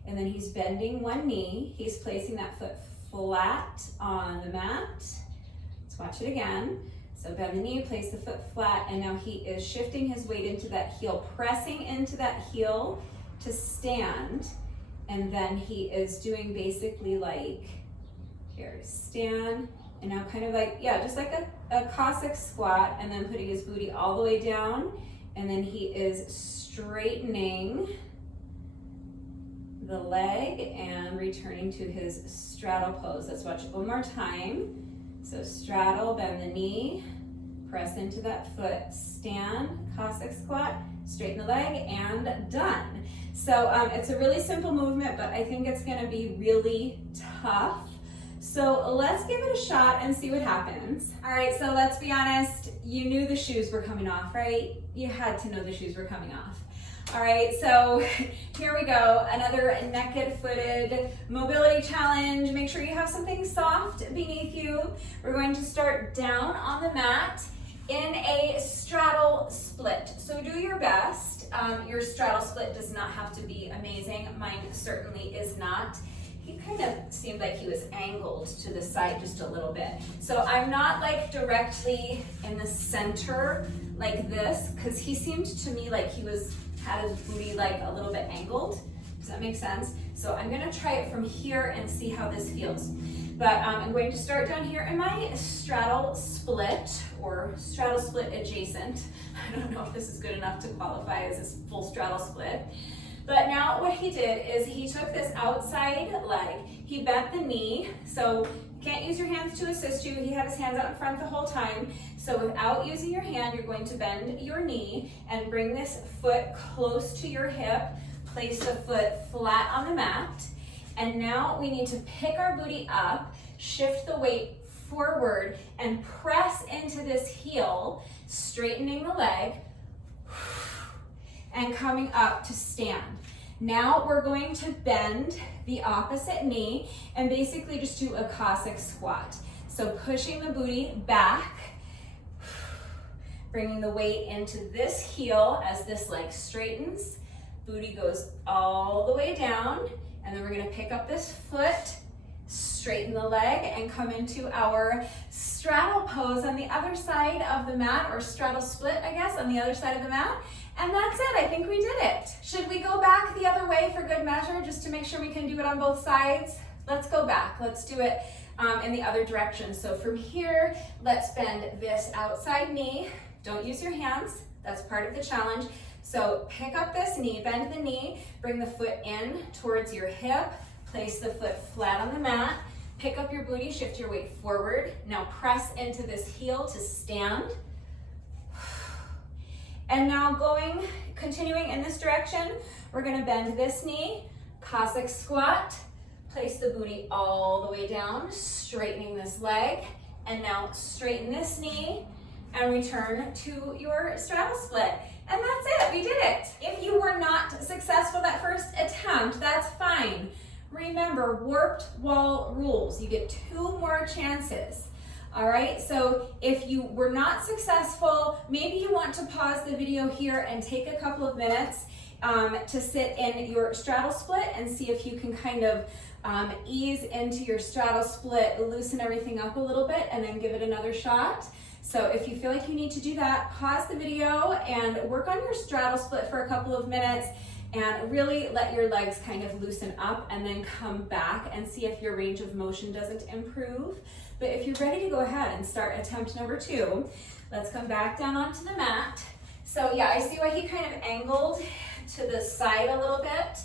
And then he's bending one knee. He's placing that foot flat on the mat. Let's watch it again. So bend the knee, place the foot flat, and now he is shifting his weight into that heel, pressing into that heel to stand. And then he is doing basically like, here, stand, and now kind of like, yeah, just like a Cossack squat, and then putting his booty all the way down, and then he is straightening the leg and returning to his straddle pose. Let's watch it one more time. So straddle, bend the knee, press into that foot, stand, Cossack squat, straighten the leg, and done. So it's a really simple movement, but I think it's gonna be really tough. So let's give it a shot and see what happens. All right, so let's be honest, you knew the shoes were coming off, right? You had to know the shoes were coming off. All right, so here we go. Another naked-footed mobility challenge. Make sure you have something soft beneath you. We're going to start down on the mat in a straddle split. So do your best. Your straddle split does not have to be amazing. Mine certainly is not. He kind of seemed like he was angled to the side just a little bit. So I'm not like directly in the center like this, because he seemed to me like he had his booty like a little bit angled. Does that make sense? So I'm gonna try it from here and see how this feels. But I'm going to start down here in my straddle split, or straddle split adjacent. I don't know if this is good enough to qualify as a full straddle split. But now what he did is he took this outside leg, he bent the knee, so you can't use your hands to assist you. He had his hands out in front the whole time. So without using your hand, you're going to bend your knee and bring this foot close to your hip, place the foot flat on the mat. And now we need to pick our booty up, shift the weight forward, and press into this heel, straightening the leg, and coming up to stand. Now we're going to bend the opposite knee and basically just do a Cossack squat. So pushing the booty back, bringing the weight into this heel as this leg straightens, booty goes all the way down, and then we're gonna pick up this foot, straighten the leg, and come into our straddle pose on the other side of the mat, or straddle split, I guess, on the other side of the mat. And that's it, I think we did it. Should we go back the other way for good measure, just to make sure we can do it on both sides? Let's go back, let's do it in the other direction. So from here, let's bend this outside knee. Don't use your hands, that's part of the challenge. So pick up this knee, bend the knee, bring the foot in towards your hip, place the foot flat on the mat, pick up your booty, shift your weight forward. Now press into this heel to stand. And now continuing in this direction, we're gonna bend this knee, Cossack squat, place the booty all the way down, straightening this leg, and now straighten this knee and return to your straddle split. And that's it, we did it. If you were not successful that first attempt, that's fine. Remember, warped wall rules. You get 2 more chances. All right, so if you were not successful, maybe you want to pause the video here and take a couple of minutes to sit in your straddle split and see if you can kind of ease into your straddle split, loosen everything up a little bit, and then give it another shot. So if you feel like you need to do that, pause the video and work on your straddle split for a couple of minutes and really let your legs kind of loosen up, and then come back and see if your range of motion doesn't improve. But if you're ready to go ahead and start attempt number 2, let's come back down onto the mat. So yeah, I see why he kind of angled to the side a little bit.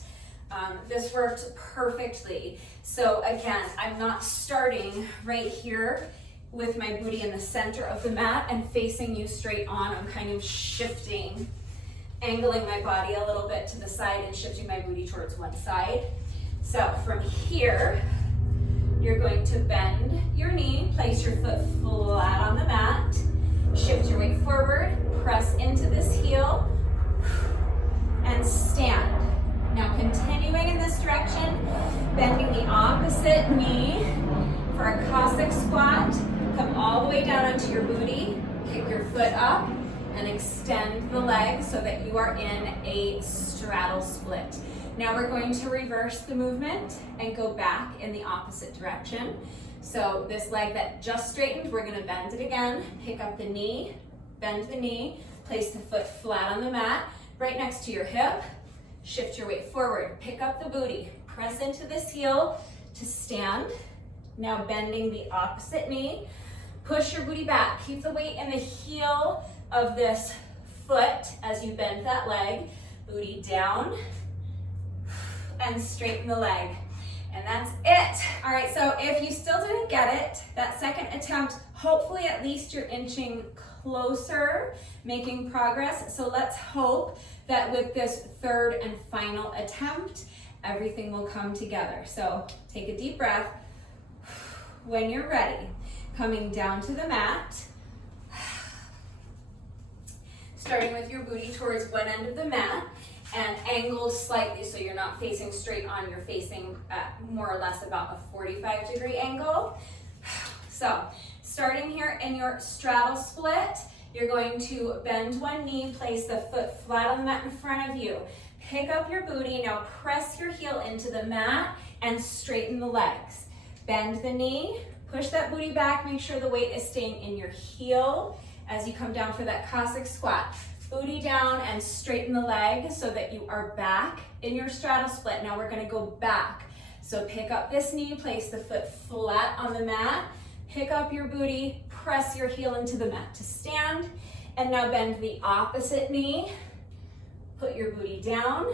This worked perfectly. So again, I'm not starting right here with my booty in the center of the mat and facing you straight on. I'm kind of shifting, angling my body a little bit to the side and shifting my booty towards one side. So from here, you're going to bend your knee, place your foot flat on the mat, shift your weight forward, press into this heel, and stand. Now continuing in this direction, bending the opposite knee for a Cossack squat. Come all the way down onto your booty, pick your foot up, and extend the leg so that you are in a straddle split. Now we're going to reverse the movement and go back in the opposite direction. So this leg that just straightened, we're going to bend it again, pick up the knee, bend the knee, place the foot flat on the mat, right next to your hip, shift your weight forward, pick up the booty, press into this heel to stand. Now bending the opposite knee, push your booty back, keep the weight in the heel of this foot as you bend that leg, booty down, and straighten the leg. And that's it. All right, so if you still didn't get it, that second attempt, hopefully at least you're inching closer, making progress. So let's hope that with this third and final attempt, everything will come together. So take a deep breath. When you're ready, coming down to the mat, starting with your booty towards one end of the mat, and angled slightly so you're not facing straight on, you're facing at more or less about a 45-degree angle. So starting here in your straddle split, you're going to bend one knee, place the foot flat on the mat in front of you. Pick up your booty, now press your heel into the mat and straighten the legs. Bend the knee, push that booty back, make sure the weight is staying in your heel as you come down for that Cossack squat. Booty down and straighten the leg so that you are back in your straddle split. Now we're gonna go back. So pick up this knee, place the foot flat on the mat, pick up your booty, press your heel into the mat to stand, and now bend the opposite knee, put your booty down,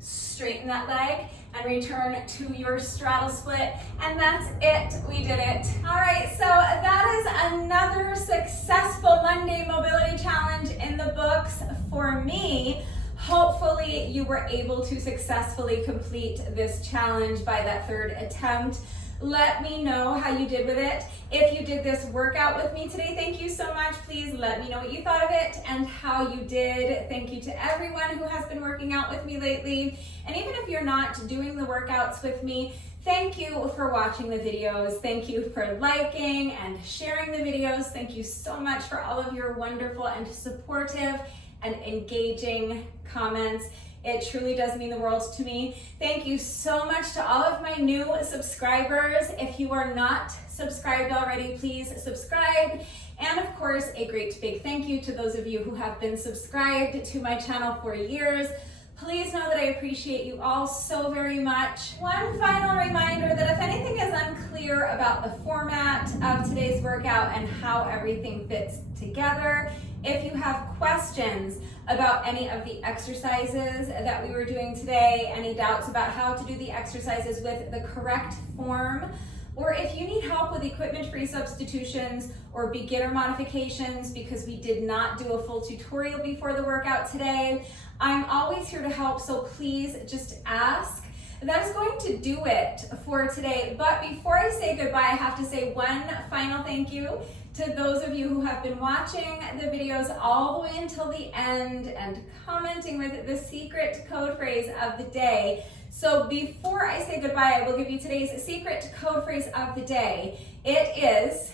straighten that leg, and return to your straddle split. And that's it, we did it. All right, so that is another successful Monday mobility challenge in the books for me. Hopefully you were able to successfully complete this challenge by that third attempt. Let me know how you did with it. If you did this workout with me today, thank you so much. Please let me know what you thought of it and how you did. Thank you to everyone who has been working out with me lately. And even if you're not doing the workouts with me, thank you for watching the videos. Thank you for liking and sharing the videos. Thank you so much for all of your wonderful and supportive and engaging comments. It truly does mean the world to me. Thank you so much to all of my new subscribers. If you are not subscribed already, please subscribe. And of course, a great big thank you to those of you who have been subscribed to my channel for years. Please know that I appreciate you all so very much. One final reminder that if anything is unclear about the format of today's workout and how everything fits together, if you have questions about any of the exercises that we were doing today, any doubts about how to do the exercises with the correct form, or if you need help with equipment-free substitutions or beginner modifications because we did not do a full tutorial before the workout today, I'm always here to help, so please just ask. That is going to do it for today, but before I say goodbye, I have to say one final thank you to those of you who have been watching the videos all the way until the end and commenting with the secret code phrase of the day. So before I say goodbye, I will give you today's secret code phrase of the day. It is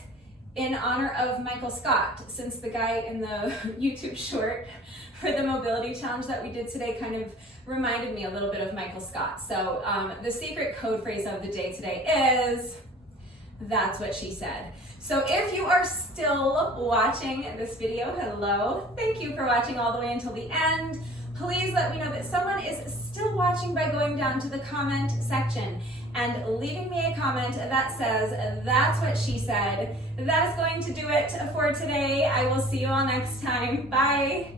in honor of Michael Scott, since the guy in the YouTube short for the mobility challenge that we did today kind of reminded me a little bit of Michael Scott. So the secret code phrase of the day today is, "That's what she said." So if you are still watching this video, hello, thank you for watching all the way until the end. Please let me know that someone is still watching by going down to the comment section and leaving me a comment that says, "That's what she said." That is going to do it for today. I will see you all next time. Bye.